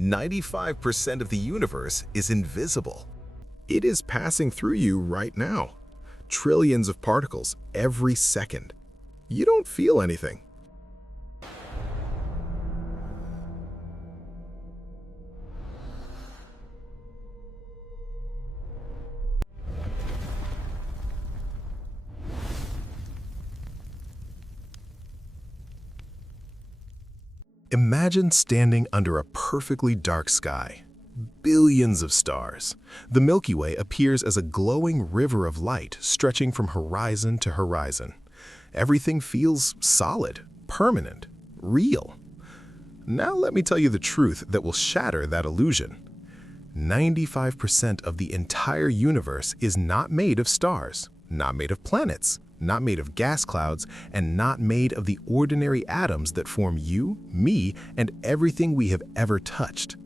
95% of the universe is invisible. It is passing through you right now. Trillions of particles every second. You don't feel anything. Imagine standing under a perfectly dark sky. Billions of stars. The Milky Way appears as a glowing river of light stretching from horizon to horizon. Everything feels solid, permanent, real. Now let me tell you the truth that will shatter that illusion. 95% of the entire universe is not made of stars, not made of planets, not made of gas clouds, and not made of the ordinary atoms that form you, me, and everything we have ever touched.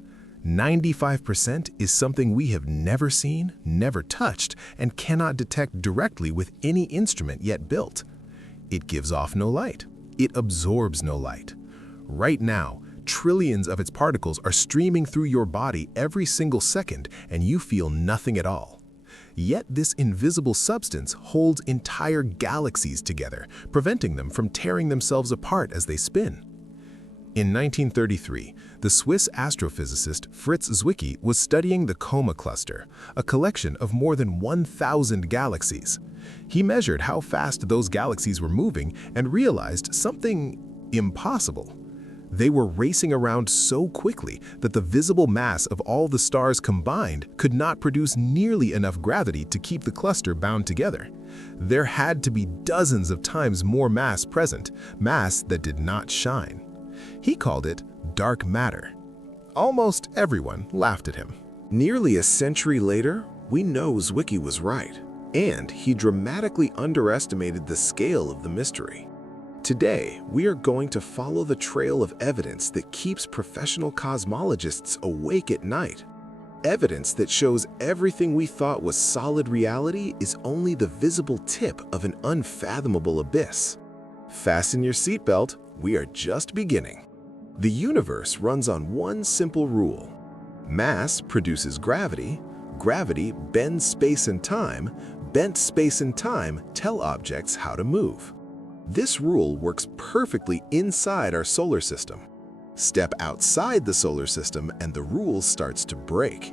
95% is something we have never seen, never touched, and cannot detect directly with any instrument yet built. It gives off no light. It absorbs no light. Right now, trillions of its particles are streaming through your body every single second, and you feel nothing at all. Yet this invisible substance holds entire galaxies together, preventing them from tearing themselves apart as they spin. In 1933, the Swiss astrophysicist Fritz Zwicky was studying the Coma cluster, a collection of more than 1,000 galaxies. He measured how fast those galaxies were moving and realized something impossible. They were racing around so quickly that the visible mass of all the stars combined could not produce nearly enough gravity to keep the cluster bound together. There had to be dozens of times more mass present, mass that did not shine. He called it dark matter. Almost everyone laughed at him. Nearly a century later, we know Zwicky was right, and he dramatically underestimated the scale of the mystery. Today, we are going to follow the trail of evidence that keeps professional cosmologists awake at night. Evidence that shows everything we thought was solid reality is only the visible tip of an unfathomable abyss. Fasten your seatbelt, we are just beginning. The universe runs on one simple rule. Mass produces gravity, gravity bends space and time, bent space and time tell objects how to move. This rule works perfectly inside our solar system. Step outside the solar system and the rule starts to break.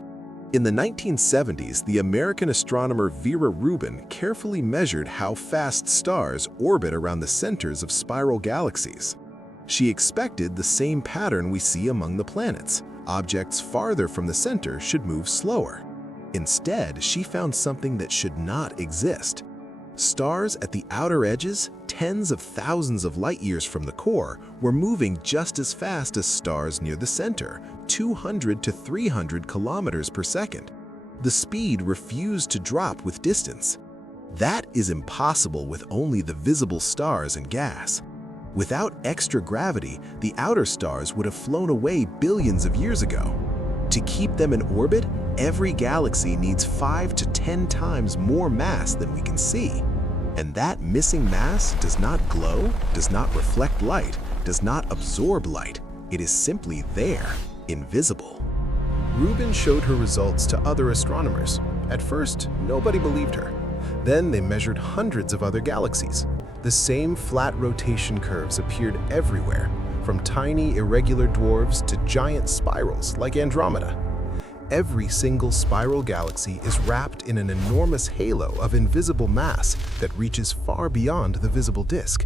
In the 1970s, the American astronomer Vera Rubin carefully measured how fast stars orbit around the centers of spiral galaxies. She expected the same pattern we see among the planets. Objects farther from the center should move slower. Instead, she found something that should not exist. Stars at the outer edges, tens of thousands of light years from the core, were moving just as fast as stars near the center, 200 to 300 kilometers per second. The speed refused to drop with distance. That is impossible with only the visible stars and gas. Without extra gravity, the outer stars would have flown away billions of years ago. To keep them in orbit, every galaxy needs 5 to 10 times more mass than we can see. And that missing mass does not glow, does not reflect light, does not absorb light. It is simply there, invisible. Rubin showed her results to other astronomers. At first, nobody believed her. Then they measured hundreds of other galaxies. The same flat rotation curves appeared everywhere, from tiny irregular dwarfs to giant spirals like Andromeda. Every single spiral galaxy is wrapped in an enormous halo of invisible mass that reaches far beyond the visible disk.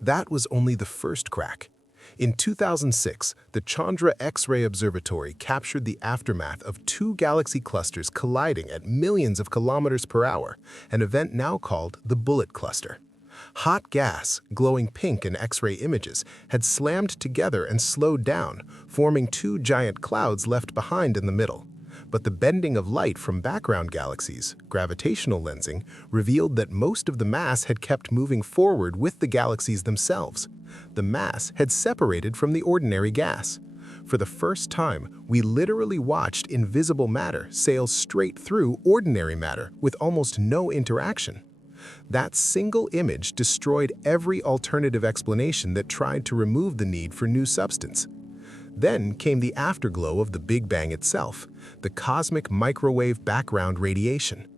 That was only the first crack. In 2006, the Chandra X-ray Observatory captured the aftermath of two galaxy clusters colliding at millions of kilometers per hour, an event now called the Bullet Cluster. Hot gas, glowing pink in X-ray images, had slammed together and slowed down, forming two giant clouds left behind in the middle. But the bending of light from background galaxies, gravitational lensing, revealed that most of the mass had kept moving forward with the galaxies themselves. The mass had separated from the ordinary gas. For the first time, we literally watched invisible matter sail straight through ordinary matter with almost no interaction. That single image destroyed every alternative explanation that tried to remove the need for new substance. Then came the afterglow of the Big Bang itself, the cosmic microwave background radiation.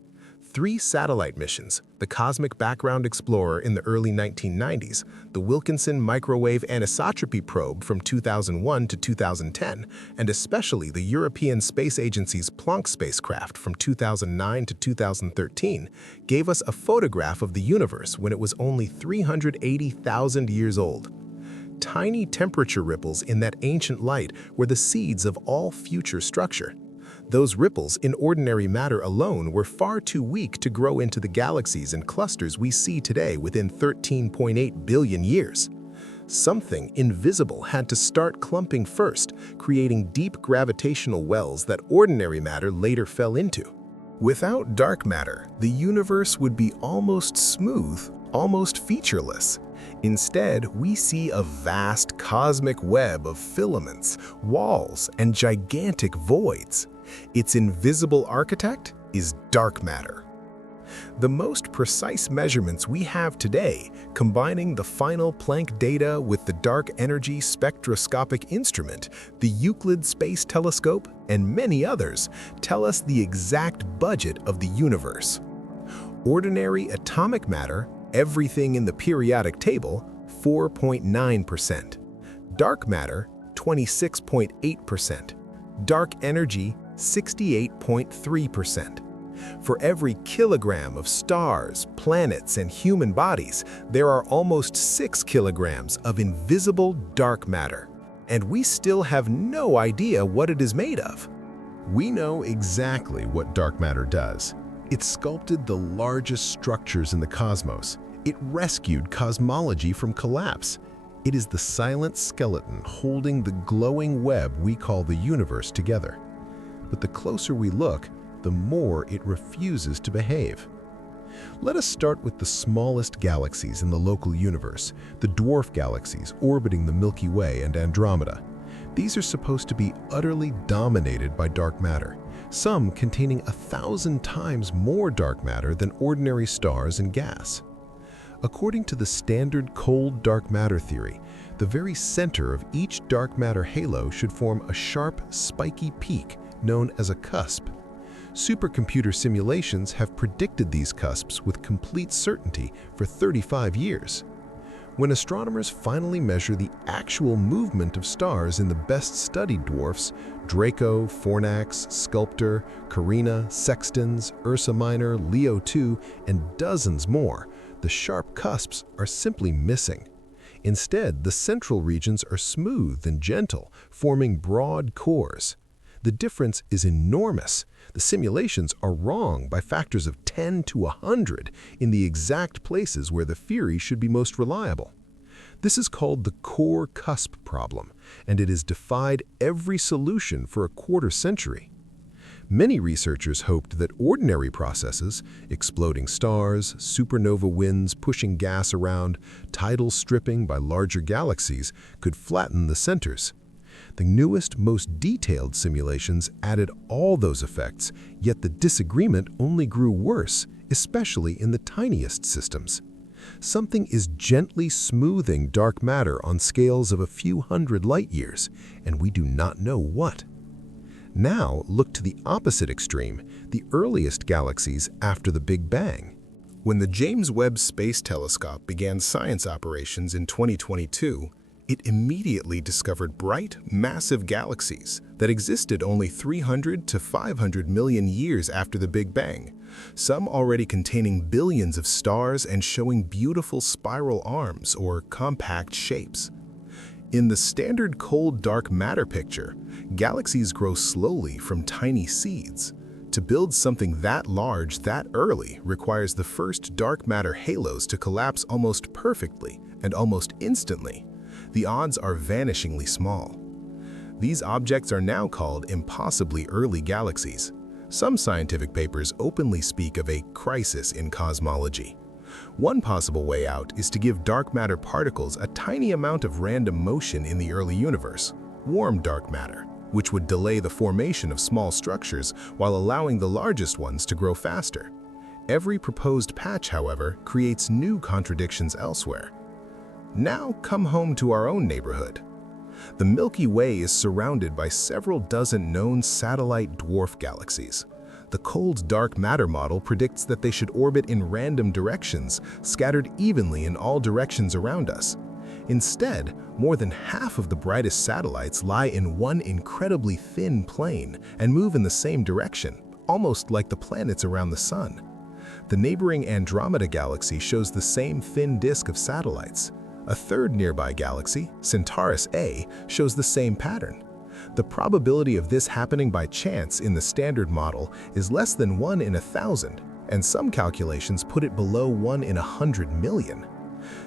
3 satellite missions, the Cosmic Background Explorer in the early 1990s, the Wilkinson Microwave Anisotropy Probe from 2001 to 2010, and especially the European Space Agency's Planck spacecraft from 2009 to 2013, gave us a photograph of the universe when it was only 380,000 years old. Tiny temperature ripples in that ancient light were the seeds of all future structure. Those ripples in ordinary matter alone were far too weak to grow into the galaxies and clusters we see today within 13.8 billion years. Something invisible had to start clumping first, creating deep gravitational wells that ordinary matter later fell into. Without dark matter, the universe would be almost smooth, almost featureless. Instead, we see a vast cosmic web of filaments, walls, and gigantic voids. Its invisible architect is dark matter. The most precise measurements we have today, combining the final Planck data with the Dark Energy Spectroscopic Instrument, the Euclid Space Telescope, and many others, tell us the exact budget of the universe. Ordinary atomic matter, everything in the periodic table, 4.9%. Dark matter, 26.8%. Dark energy, 68.3%. For every kilogram of stars, planets, and human bodies, there are almost 6 kilograms of invisible dark matter. And we still have no idea what it is made of. We know exactly what dark matter does. It sculpted the largest structures in the cosmos. It rescued cosmology from collapse. It is the silent skeleton holding the glowing web we call the universe together. But the closer we look, the more it refuses to behave. Let us start with the smallest galaxies in the local universe, the dwarf galaxies orbiting the Milky Way and Andromeda. These are supposed to be utterly dominated by dark matter, some containing 1,000 times more dark matter than ordinary stars and gas. According to the standard cold dark matter theory, the very center of each dark matter halo should form a sharp, spiky peak known as a cusp. Supercomputer simulations have predicted these cusps with complete certainty for 35 years. When astronomers finally measure the actual movement of stars in the best-studied dwarfs, Draco, Fornax, Sculptor, Carina, Sextans, Ursa Minor, Leo II, and dozens more, the sharp cusps are simply missing. Instead, the central regions are smooth and gentle, forming broad cores. The difference is enormous. The simulations are wrong by factors of 10 to 100 in the exact places where the theory should be most reliable. This is called the core cusp problem, and it has defied every solution for a quarter century. Many researchers hoped that ordinary processes, exploding stars, supernova winds pushing gas around, tidal stripping by larger galaxies, could flatten the centers. The newest, most detailed simulations added all those effects, yet the disagreement only grew worse, especially in the tiniest systems. Something is gently smoothing dark matter on scales of a few hundred light-years, and we do not know what. Now look to the opposite extreme, the earliest galaxies after the Big Bang. When the James Webb Space Telescope began science operations in 2022, it immediately discovered bright, massive galaxies that existed only 300 to 500 million years after the Big Bang, some already containing billions of stars and showing beautiful spiral arms or compact shapes. In the standard cold dark matter picture, galaxies grow slowly from tiny seeds. To build something that large that early requires the first dark matter halos to collapse almost perfectly and almost instantly. The odds are vanishingly small. These objects are now called impossibly early galaxies. Some scientific papers openly speak of a crisis in cosmology. One possible way out is to give dark matter particles a tiny amount of random motion in the early universe, warm dark matter, which would delay the formation of small structures while allowing the largest ones to grow faster. Every proposed patch, however, creates new contradictions elsewhere. Now come home to our own neighborhood. The Milky Way is surrounded by several dozen known satellite dwarf galaxies. The cold dark matter model predicts that they should orbit in random directions, scattered evenly in all directions around us. Instead, more than half of the brightest satellites lie in one incredibly thin plane and move in the same direction, almost like the planets around the Sun. The neighboring Andromeda galaxy shows the same thin disk of satellites. A third nearby galaxy, Centaurus A, shows the same pattern. The probability of this happening by chance in the standard model is less than 1 in 1,000, and some calculations put it below 1 in 100 million.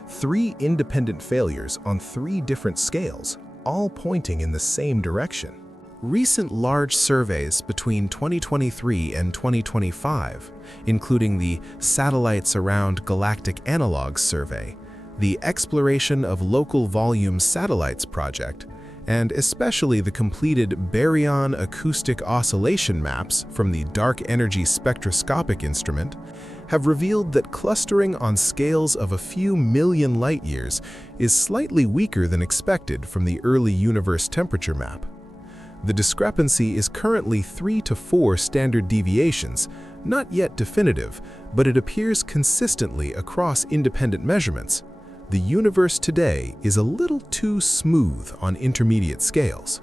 3 independent failures on 3 different scales, all pointing in the same direction. Recent large surveys between 2023 and 2025, including the Satellites Around Galactic Analogs survey, the Exploration of Local Volume Satellites project, and especially the completed baryon acoustic oscillation maps from the Dark Energy Spectroscopic Instrument, have revealed that clustering on scales of a few million light-years is slightly weaker than expected from the early universe temperature map. The discrepancy is currently 3 to 4 standard deviations, not yet definitive, but it appears consistently across independent measurements. The universe today is a little too smooth on intermediate scales.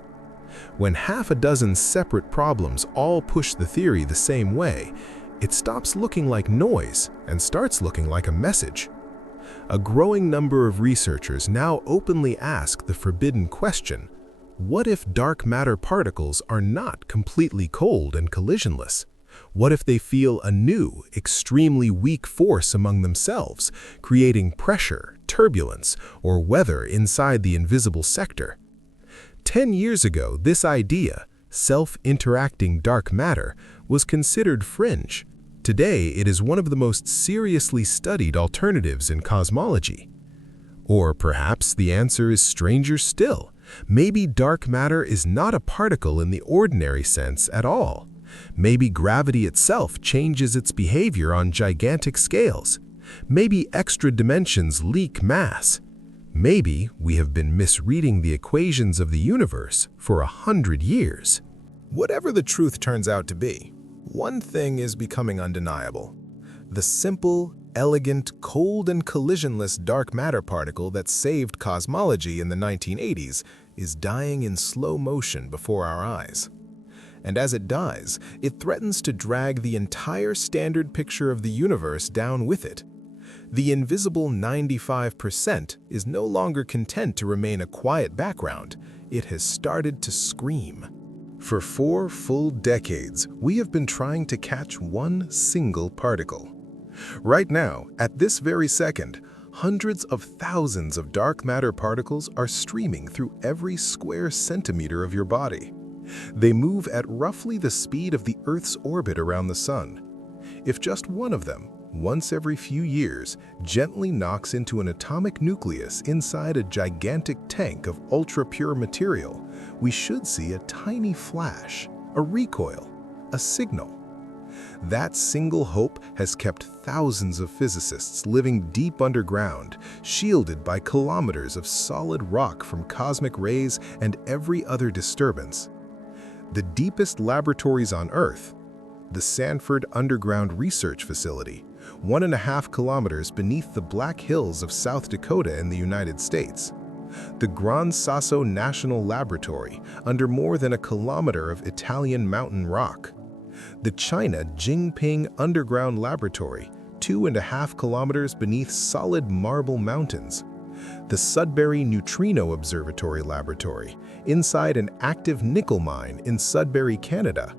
When half a dozen separate problems all push the theory the same way, it stops looking like noise and starts looking like a message. A growing number of researchers now openly ask the forbidden question: what if dark matter particles are not completely cold and collisionless? What if they feel a new, extremely weak force among themselves, creating pressure, turbulence, or weather inside the invisible sector? 10 years ago, this idea, self-interacting dark matter, was considered fringe. Today, it is one of the most seriously studied alternatives in cosmology. Or perhaps the answer is stranger still. Maybe dark matter is not a particle in the ordinary sense at all. Maybe gravity itself changes its behavior on gigantic scales. Maybe extra dimensions leak mass. Maybe we have been misreading the equations of the universe for 100 years. Whatever the truth turns out to be, one thing is becoming undeniable. The simple, elegant, cold and collisionless dark matter particle that saved cosmology in the 1980s is dying in slow motion before our eyes. And as it dies, it threatens to drag the entire standard picture of the universe down with it. The invisible 95% is no longer content to remain a quiet background. It has started to scream. For 4 full decades, we have been trying to catch one single particle. Right now, at this very second, hundreds of thousands of dark matter particles are streaming through every square centimeter of your body. They move at roughly the speed of the Earth's orbit around the Sun. If just one of them, once every few years, gently knocks into an atomic nucleus inside a gigantic tank of ultra-pure material, we should see a tiny flash, a recoil, a signal. That single hope has kept thousands of physicists living deep underground, shielded by kilometers of solid rock from cosmic rays and every other disturbance. The deepest laboratories on Earth, the Sanford Underground Research Facility, 1.5 kilometers beneath the Black Hills of South Dakota in the United States. The Gran Sasso National Laboratory, under more than a kilometer of Italian mountain rock. The China Jingping Underground Laboratory, 2.5 kilometers beneath solid marble mountains. The Sudbury Neutrino Observatory Laboratory, inside an active nickel mine in Sudbury, Canada.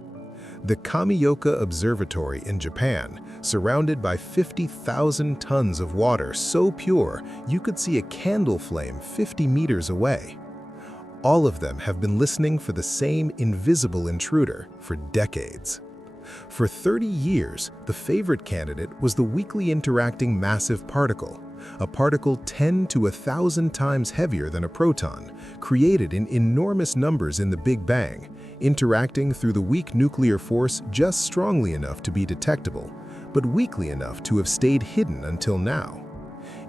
The Kamioka Observatory in Japan, surrounded by 50,000 tons of water so pure you could see a candle flame 50 meters away. All of them have been listening for the same invisible intruder for decades. For 30 years, the favorite candidate was the weakly interacting massive particle, a particle 10 to 1,000 times heavier than a proton, created in enormous numbers in the Big Bang, interacting through the weak nuclear force just strongly enough to be detectable, but weakly enough to have stayed hidden until now.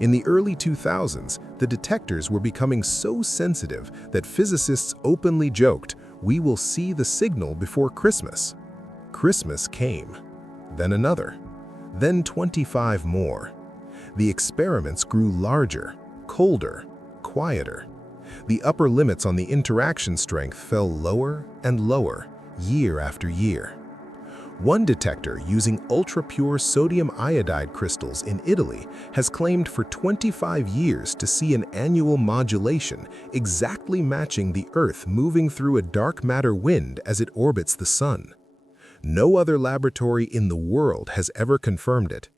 In the early 2000s, the detectors were becoming so sensitive that physicists openly joked, "We will see the signal before Christmas." Christmas came, then another, then 25 more. The experiments grew larger, colder, quieter. The upper limits on the interaction strength fell lower and lower, year after year. One detector using ultra-pure sodium iodide crystals in Italy has claimed for 25 years to see an annual modulation exactly matching the Earth moving through a dark matter wind as it orbits the Sun. No other laboratory in the world has ever confirmed it.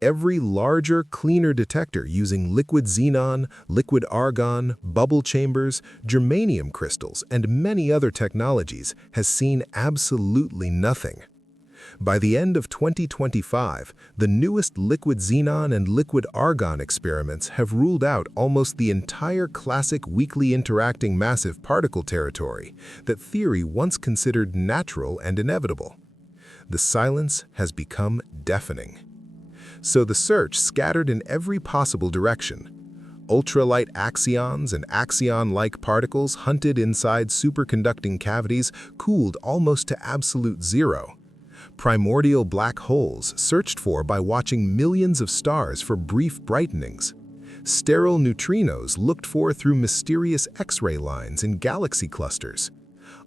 Every larger, cleaner detector using liquid xenon, liquid argon, bubble chambers, germanium crystals, and many other technologies has seen absolutely nothing. By the end of 2025, the newest liquid xenon and liquid argon experiments have ruled out almost the entire classic weakly interacting massive particle territory that theory once considered natural and inevitable. The silence has become deafening. So the search scattered in every possible direction. Ultralight axions and axion-like particles hunted inside superconducting cavities cooled almost to absolute zero. Primordial black holes searched for by watching millions of stars for brief brightenings. Sterile neutrinos looked for through mysterious X-ray lines in galaxy clusters.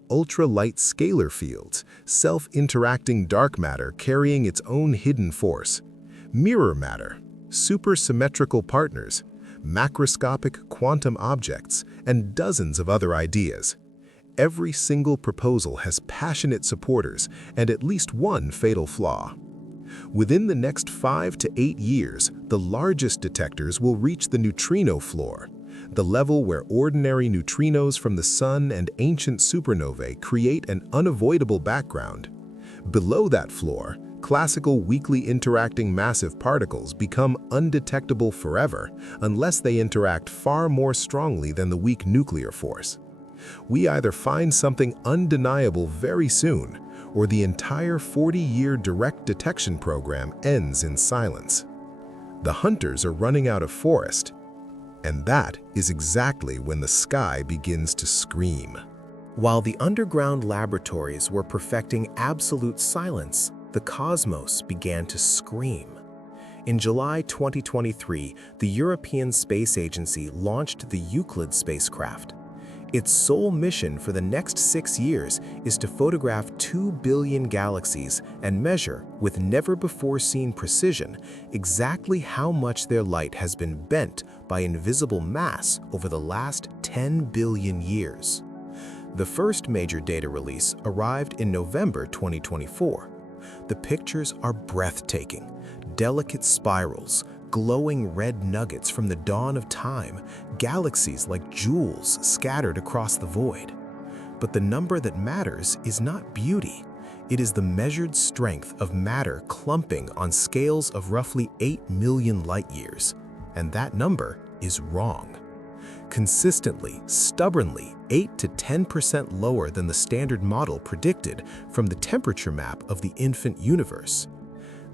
Ultralight scalar fields, self-interacting dark matter carrying its own hidden force. Mirror matter, supersymmetrical partners, macroscopic quantum objects, and dozens of other ideas. Every single proposal has passionate supporters and at least one fatal flaw. Within the next 5 to 8 years, the largest detectors will reach the neutrino floor, the level where ordinary neutrinos from the Sun and ancient supernovae create an unavoidable background. Below that floor, classical weakly interacting massive particles become undetectable forever unless they interact far more strongly than the weak nuclear force. We either find something undeniable very soon, or the entire 40-year direct detection program ends in silence. The hunters are running out of forest, and that is exactly when the sky begins to scream. While the underground laboratories were perfecting absolute silence, the cosmos began to scream. In July 2023, the European Space Agency launched the Euclid spacecraft. Its sole mission for the next 6 years is to photograph 2 billion galaxies and measure, with never-before-seen precision, exactly how much their light has been bent by invisible mass over the last 10 billion years. The first major data release arrived in November 2024. The pictures are breathtaking, delicate spirals, glowing red nuggets from the dawn of time, galaxies like jewels scattered across the void. But the number that matters is not beauty. It is the measured strength of matter clumping on scales of roughly 8 million light-years. And that number is wrong. Consistently, stubbornly, 8 to 10% lower than the standard model predicted from the temperature map of the infant universe.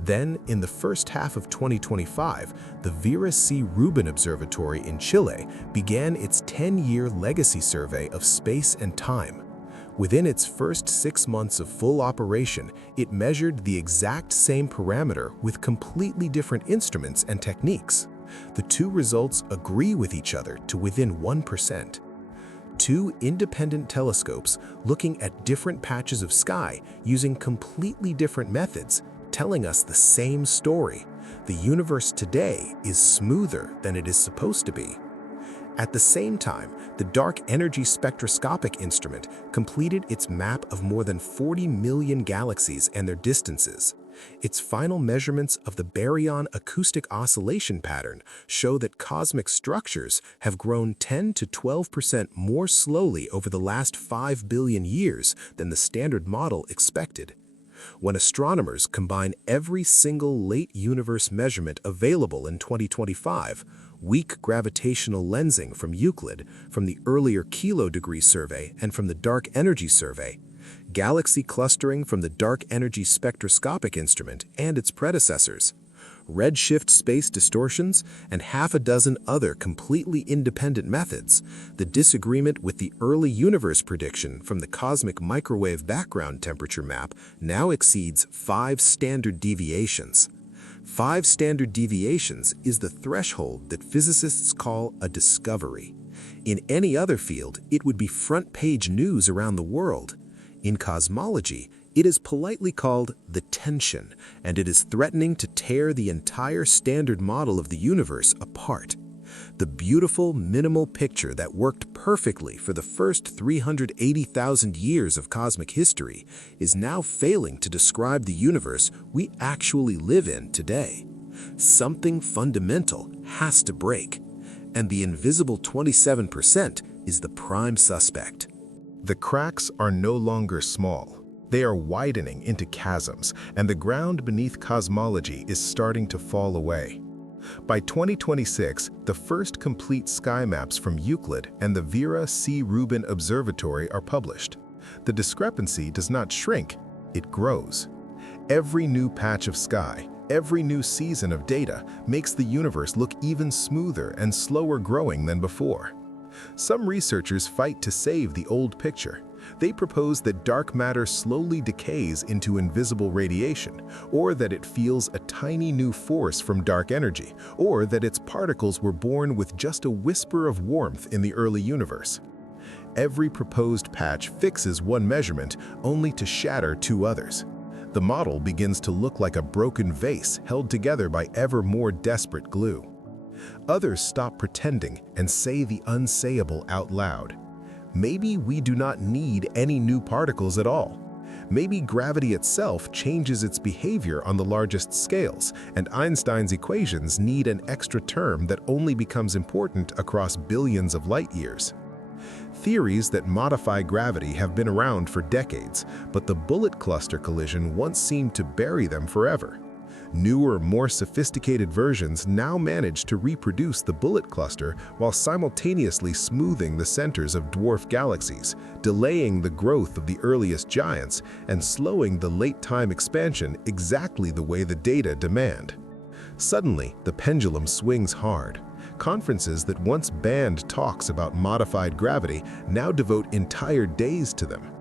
Then, in the first half of 2025, the Vera C. Rubin Observatory in Chile began its 10-year legacy survey of space and time. Within its first 6 months of full operation, it measured the exact same parameter with completely different instruments and techniques. The two results agree with each other to within 1%. Two independent telescopes looking at different patches of sky using completely different methods, telling us the same story. The universe today is smoother than it is supposed to be. At the same time, the Dark Energy Spectroscopic Instrument completed its map of more than 40 million galaxies and their distances. Its final measurements of the baryon acoustic oscillation pattern show that cosmic structures have grown 10 to 12% more slowly over the last 5 billion years than the standard model expected. When astronomers combine every single late universe measurement available in 2025, weak gravitational lensing from Euclid, from the earlier kilodegree survey and from the Dark Energy survey, galaxy clustering from the Dark Energy Spectroscopic Instrument and its predecessors, redshift space distortions, and half a dozen other completely independent methods, the disagreement with the early universe prediction from the cosmic microwave background temperature map now exceeds 5 standard deviations. 5 standard deviations is the threshold that physicists call a discovery. In any other field, it would be front-page news around the world. In cosmology, it is politely called the tension, and it is threatening to tear the entire standard model of the universe apart. The beautiful, minimal picture that worked perfectly for the first 380,000 years of cosmic history is now failing to describe the universe we actually live in today. Something fundamental has to break, and the invisible 27% is the prime suspect. The cracks are no longer small. They are widening into chasms, and the ground beneath cosmology is starting to fall away. By 2026, the first complete sky maps from Euclid and the Vera C. Rubin Observatory are published. The discrepancy does not shrink, it grows. Every new patch of sky, every new season of data makes the universe look even smoother and slower growing than before. Some researchers fight to save the old picture. They propose that dark matter slowly decays into invisible radiation, or that it feels a tiny new force from dark energy, or that its particles were born with just a whisper of warmth in the early universe. Every proposed patch fixes one measurement only to shatter 2 others. The model begins to look like a broken vase held together by ever more desperate glue. Others stop pretending and say the unsayable out loud. Maybe we do not need any new particles at all. Maybe gravity itself changes its behavior on the largest scales, and Einstein's equations need an extra term that only becomes important across billions of light years. Theories that modify gravity have been around for decades, but the bullet cluster collision once seemed to bury them forever. Newer, more sophisticated versions now manage to reproduce the bullet cluster while simultaneously smoothing the centers of dwarf galaxies, delaying the growth of the earliest giants, and slowing the late-time expansion exactly the way the data demand. Suddenly, the pendulum swings hard. Conferences that once banned talks about modified gravity now devote entire days to them.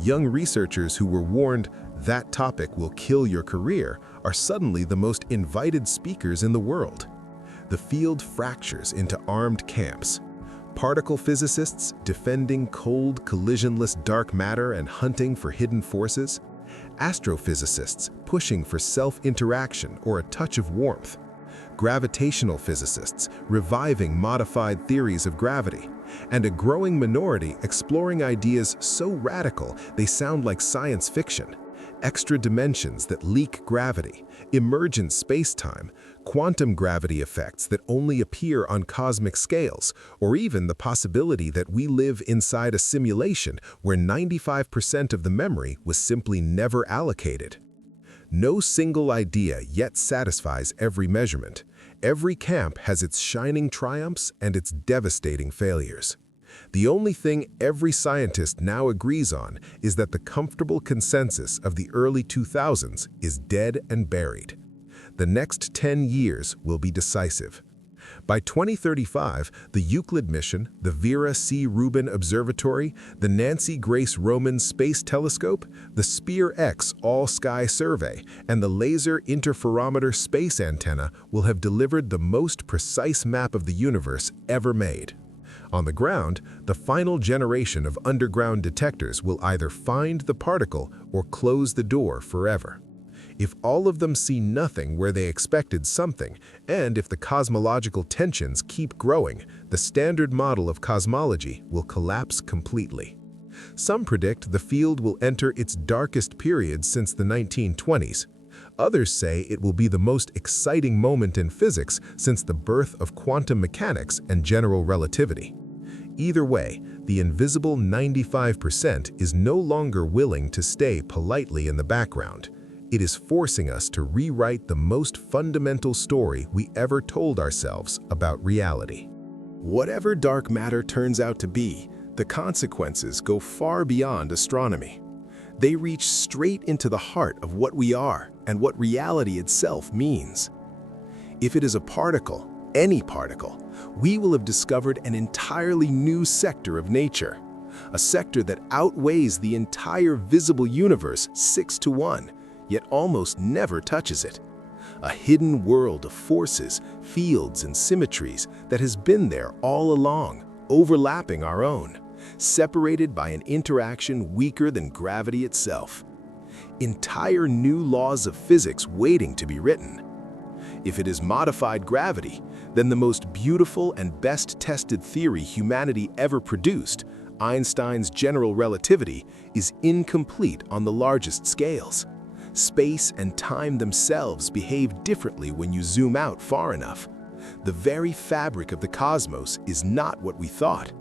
Young researchers who were warned that topic will kill your career are suddenly the most invited speakers in the world. The field fractures into armed camps. Particle physicists defending cold, collisionless dark matter and hunting for hidden forces. Astrophysicists pushing for self-interaction or a touch of warmth. Gravitational physicists reviving modified theories of gravity, and a growing minority exploring ideas so radical they sound like science fiction. Extra dimensions that leak gravity, emergent space-time, quantum gravity effects that only appear on cosmic scales, or even the possibility that we live inside a simulation where 95% of the memory was simply never allocated. No single idea yet satisfies every measurement. Every camp has its shining triumphs and its devastating failures. The only thing every scientist now agrees on is that the comfortable consensus of the early 2000s is dead and buried. The next 10 years will be decisive. By 2035, the Euclid mission, the Vera C. Rubin Observatory, the Nancy Grace Roman Space Telescope, the SPEAR-X All-Sky Survey, and the Laser Interferometer Space Antenna will have delivered the most precise map of the universe ever made. On the ground, the final generation of underground detectors will either find the particle or close the door forever. If all of them see nothing where they expected something, and if the cosmological tensions keep growing, the standard model of cosmology will collapse completely. Some predict the field will enter its darkest period since the 1920s. Others say it will be the most exciting moment in physics since the birth of quantum mechanics and general relativity. Either way, the invisible 95% is no longer willing to stay politely in the background. It is forcing us to rewrite the most fundamental story we ever told ourselves about reality. Whatever dark matter turns out to be, the consequences go far beyond astronomy. They reach straight into the heart of what we are and what reality itself means. If it is a particle, any particle, we will have discovered an entirely new sector of nature, a sector that outweighs the entire visible universe 6 to 1, yet almost never touches it. A hidden world of forces, fields, and symmetries that has been there all along, overlapping our own, separated by an interaction weaker than gravity itself. Entire new laws of physics waiting to be written. If it is modified gravity, then the most beautiful and best-tested theory humanity ever produced, Einstein's general relativity, is incomplete on the largest scales. Space and time themselves behave differently when you zoom out far enough. The very fabric of the cosmos is not what we thought.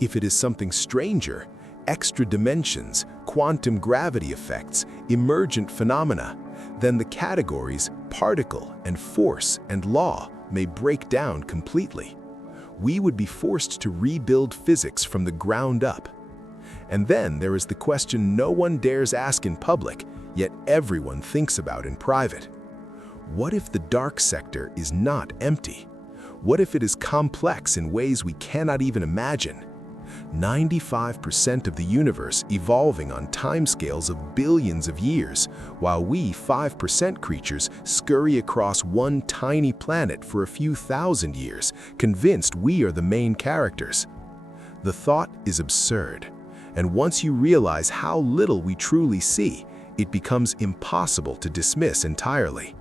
If it is something stranger, extra dimensions, quantum gravity effects, emergent phenomena, then the categories particle and force and law may break down completely. We would be forced to rebuild physics from the ground up. And then there is the question no one dares ask in public, yet everyone thinks about in private. What if the dark sector is not empty? What if it is complex in ways we cannot even imagine? 95% of the universe evolving on timescales of billions of years, while we 5% creatures scurry across one tiny planet for a few thousand years, convinced we are the main characters. The thought is absurd, and once you realize how little we truly see, it becomes impossible to dismiss entirely.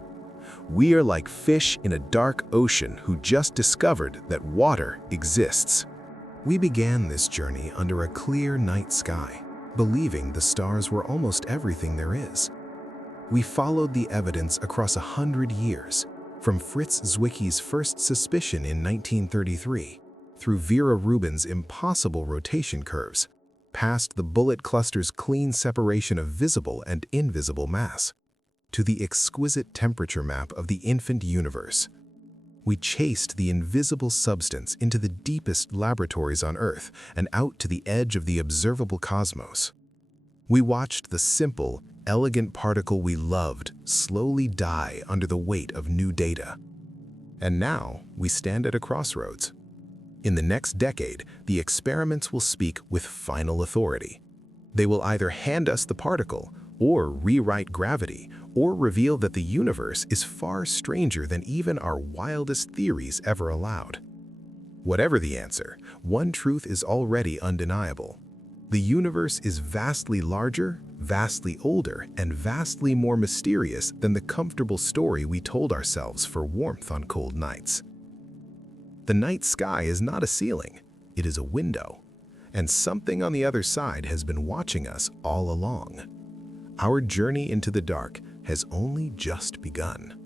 We are like fish in a dark ocean who just discovered that water exists. We began this journey under a clear night sky, believing the stars were almost everything there is. We followed the evidence across 100 years, from Fritz Zwicky's first suspicion in 1933, through Vera Rubin's impossible rotation curves, past the bullet cluster's clean separation of visible and invisible mass, to the exquisite temperature map of the infant universe. We chased the invisible substance into the deepest laboratories on Earth and out to the edge of the observable cosmos. We watched the simple, elegant particle we loved slowly die under the weight of new data. And now we stand at a crossroads. In the next decade, the experiments will speak with final authority. They will either hand us the particle, or rewrite gravity, or reveal that the universe is far stranger than even our wildest theories ever allowed. Whatever the answer, one truth is already undeniable. The universe is vastly larger, vastly older, and vastly more mysterious than the comfortable story we told ourselves for warmth on cold nights. The night sky is not a ceiling, it is a window, and something on the other side has been watching us all along. Our journey into the dark has only just begun.